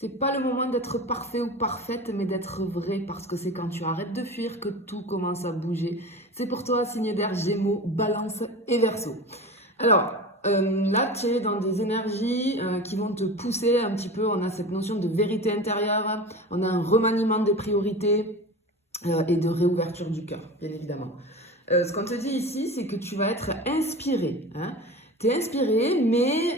C'est pas le moment d'être parfait ou parfaite, mais d'être vrai, parce que c'est quand tu arrêtes de fuir que tout commence à bouger. C'est pour toi, signe d'air, Gémeaux, Balance et Verseau. Alors, là, tu es dans des énergies qui vont te pousser un petit peu. On a cette notion de vérité intérieure, on a un remaniement des priorités et de réouverture du cœur, bien évidemment. Ce qu'on te dit ici, c'est que tu vas être inspiré. Hein. Tu es inspiré, mais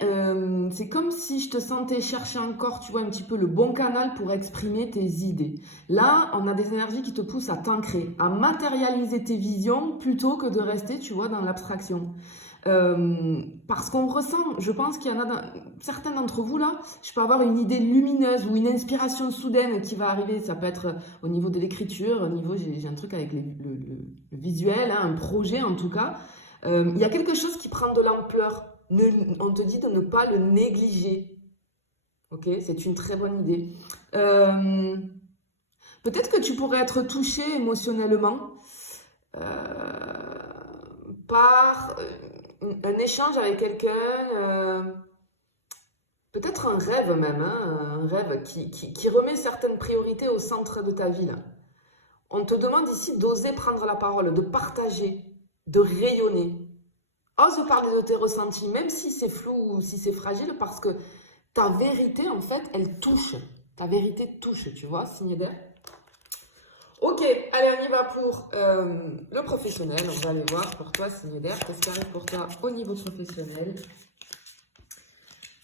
c'est comme si je te sentais chercher encore, tu vois, un petit peu le bon canal pour exprimer tes idées. Là, on a des énergies qui te poussent à t'ancrer, à matérialiser tes visions plutôt que de rester, tu vois, dans l'abstraction. Parce qu'on ressent, je pense qu'il y en a certains d'entre vous là, je peux avoir une idée lumineuse ou une inspiration soudaine qui va arriver, ça peut être au niveau de l'écriture, au niveau, j'ai un truc avec le visuel, hein, un projet en tout cas. Il y a quelque chose qui prend de l'ampleur, on te dit de ne pas le négliger, ok, c'est une très bonne idée. Peut-être que tu pourrais être touché émotionnellement par un échange avec quelqu'un, peut-être un rêve même, hein, un rêve qui remet certaines priorités au centre de ta vie. Là. On te demande ici d'oser prendre la parole, de partager, de rayonner. Ose parler de tes ressentis, même si c'est flou ou si c'est fragile, parce que ta vérité, en fait, elle touche. Ta vérité touche, tu vois, signe d'air. Ok, allez, on y va pour le professionnel. On va aller voir pour toi, signe d'air, qu'est-ce qui arrive pour toi au niveau professionnel.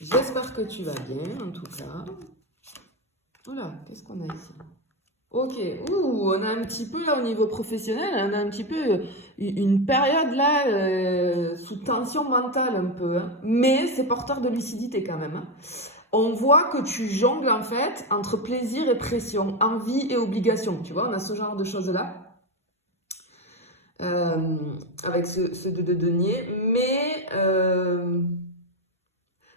J'espère que tu vas bien, en tout cas. Oula, qu'est-ce qu'on a ici? Ok, on a un petit peu là au niveau professionnel, on a un petit peu une période là sous tension mentale un peu, hein. Mais c'est porteur de lucidité quand même. Hein. On voit que tu jongles en fait entre plaisir et pression, envie et obligation. Tu vois, on a ce genre de choses-là avec ce de denier. Mais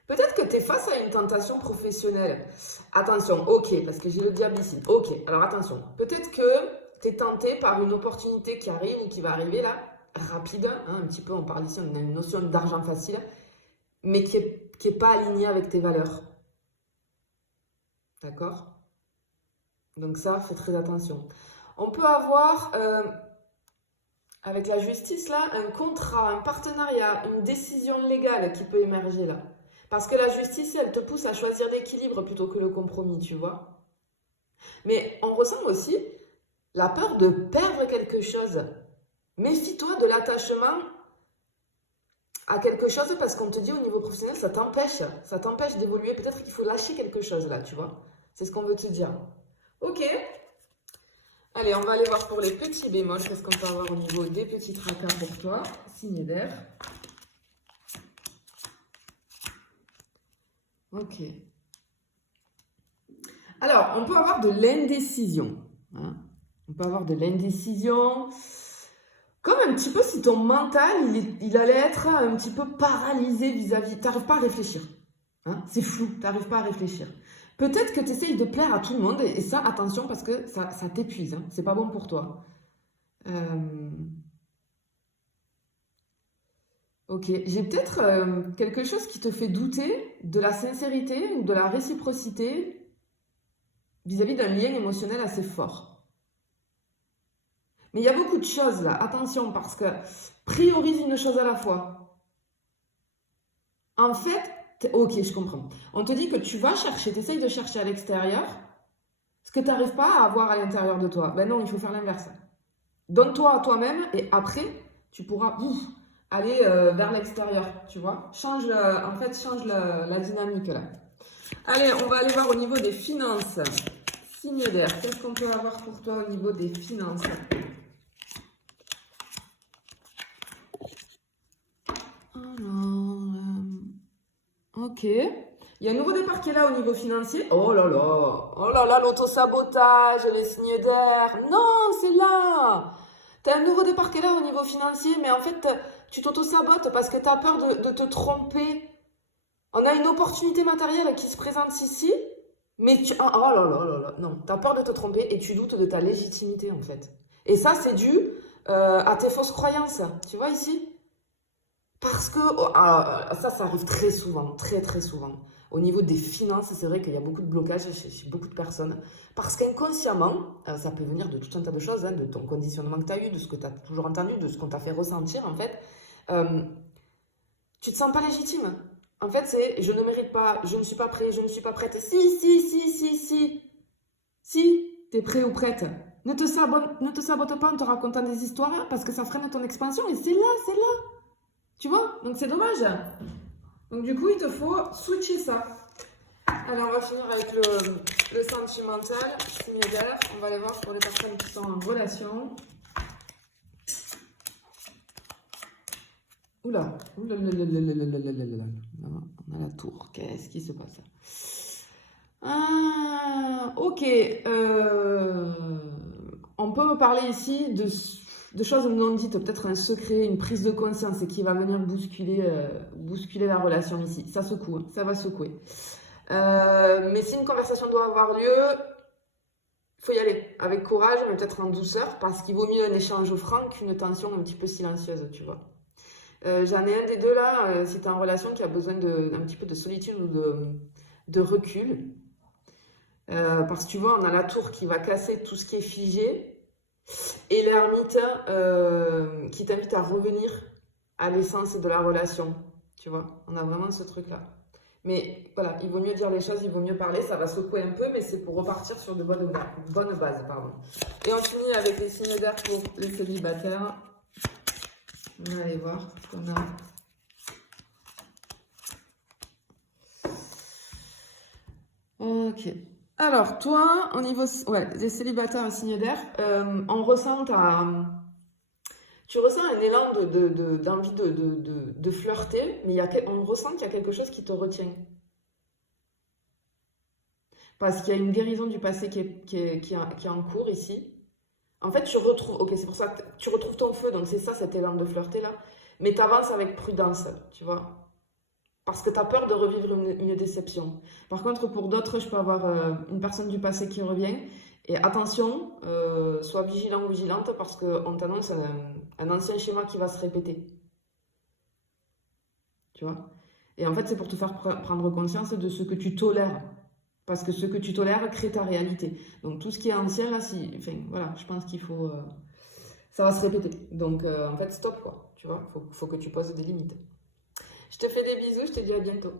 peut-être que tu es face à une tentation professionnelle. Attention, ok, parce que j'ai le diable ici. Ok, alors attention. Peut-être que tu es tenté par une opportunité qui arrive ou qui va arriver là, rapide, hein, un petit peu, on parle ici, on a une notion d'argent facile, mais qui est pas alignée avec tes valeurs. D'accord? Donc ça, fais très attention. On peut avoir, avec la justice, là, un contrat, un partenariat, une décision légale qui peut émerger là. Parce que la justice, elle te pousse à choisir l'équilibre plutôt que le compromis, tu vois. Mais on ressent aussi la peur de perdre quelque chose. Méfie-toi de l'attachement à quelque chose parce qu'on te dit au niveau professionnel, ça t'empêche d'évoluer. Peut-être qu'il faut lâcher quelque chose là, tu vois. C'est ce qu'on veut te dire. Ok. Allez, on va aller voir pour les petits bémols. Qu'est-ce qu'on peut avoir au niveau des petits tracas pour toi? Signe d'air. Ok. Alors, on peut avoir de l'indécision. Hein. On peut avoir de l'indécision. Comme un petit peu si ton mental, il allait être un petit peu paralysé vis-à-vis. Tu n'arrives pas à réfléchir. Hein. C'est flou, tu n'arrives pas à réfléchir. Peut-être que tu essayes de plaire à tout le monde. Et ça, attention, parce que ça t'épuise. Hein. C'est pas bon pour toi. Ok, j'ai peut-être quelque chose qui te fait douter de la sincérité ou de la réciprocité vis-à-vis d'un lien émotionnel assez fort. Mais il y a beaucoup de choses là, attention, parce que priorise une chose à la fois. En fait, ok, je comprends. On te dit que tu vas chercher, tu essayes de chercher à l'extérieur ce que tu n'arrives pas à avoir à l'intérieur de toi. Ben non, il faut faire l'inverse. Donne-toi à toi-même et après, tu pourras aller vers l'extérieur, tu vois. Change la dynamique là. Allez, on va aller voir au niveau des finances. Signe d'air, qu'est-ce qu'on peut avoir pour toi au niveau des finances? Alors, ok. Il y a un nouveau départ qui est là au niveau financier. Oh là là, l'auto-sabotage, les signes d'air. Non, c'est là. Tu as un nouveau départ qui est là au niveau financier, mais en fait, tu t'auto-sabotes parce que tu as peur de te tromper. On a une opportunité matérielle qui se présente ici, mais tu... Oh là, non, tu as peur de te tromper et tu doutes de ta légitimité en fait. Et ça, c'est dû à tes fausses croyances. Tu vois ici? Parce que, ça arrive très souvent, très très souvent. Au niveau des finances, c'est vrai qu'il y a beaucoup de blocages chez beaucoup de personnes. Parce qu'inconsciemment, ça peut venir de tout un tas de choses, hein, de ton conditionnement que tu as eu, de ce que tu as toujours entendu, de ce qu'on t'a fait ressentir en fait. Tu te sens pas légitime. En fait, c'est je ne mérite pas, je ne suis pas prêt, je ne suis pas prête. Si, t'es prêt ou prête. Ne te sabote pas en te racontant des histoires parce que ça freine ton expansion et c'est là. Tu vois? Donc c'est dommage. Donc du coup, il te faut switcher ça. Alors, on va finir avec le sentimental, similaire. On va aller voir pour les personnes qui sont en relation. Oula, on a la tour. Qu'est-ce qui se passe? Ah, ok. On peut me parler ici de choses non dites, peut-être un secret, une prise de conscience qui va venir bousculer la relation ici. Ça secoue, hein, ça va secouer. Mais si une conversation doit avoir lieu, il faut y aller avec courage, mais peut-être en douceur, parce qu'il vaut mieux un échange franc qu'une tension un petit peu silencieuse, tu vois. J'en ai un des deux là, si tu es en relation qui a besoin d'un petit peu de solitude ou de recul. Parce que tu vois, on a la tour qui va casser tout ce qui est figé et l'ermite qui t'invite à revenir à l'essence de la relation. Tu vois, on a vraiment ce truc-là. Mais voilà, il vaut mieux dire les choses, il vaut mieux parler, ça va secouer un peu, mais c'est pour repartir sur de bonnes bases. Pardon. Et on finit avec les signes d'air pour les célibataires. On va aller voir ce qu'on a. Ok. Alors, toi, au niveau des célibataires et signes d'air, tu ressens un élan d'envie de flirter, mais on ressent qu'il y a quelque chose qui te retient. Parce qu'il y a une guérison du passé qui est en cours ici. En fait, c'est pour ça que tu retrouves ton feu, donc c'est ça cet élan de flirter là. Mais tu avances avec prudence, tu vois. Parce que tu as peur de revivre une déception. Par contre, pour d'autres, je peux avoir une personne du passé qui revient. Et attention, sois vigilant ou vigilante parce qu'on t'annonce un ancien schéma qui va se répéter. Tu vois? Et en fait, c'est pour te faire prendre conscience de ce que tu tolères. Parce que ce que tu tolères crée ta réalité. Donc tout ce qui est ancien, là, voilà, je pense qu'il faut... ça va se répéter. Donc en fait, stop, quoi. Tu vois, faut que tu poses des limites. Je te fais des bisous, je te dis à bientôt.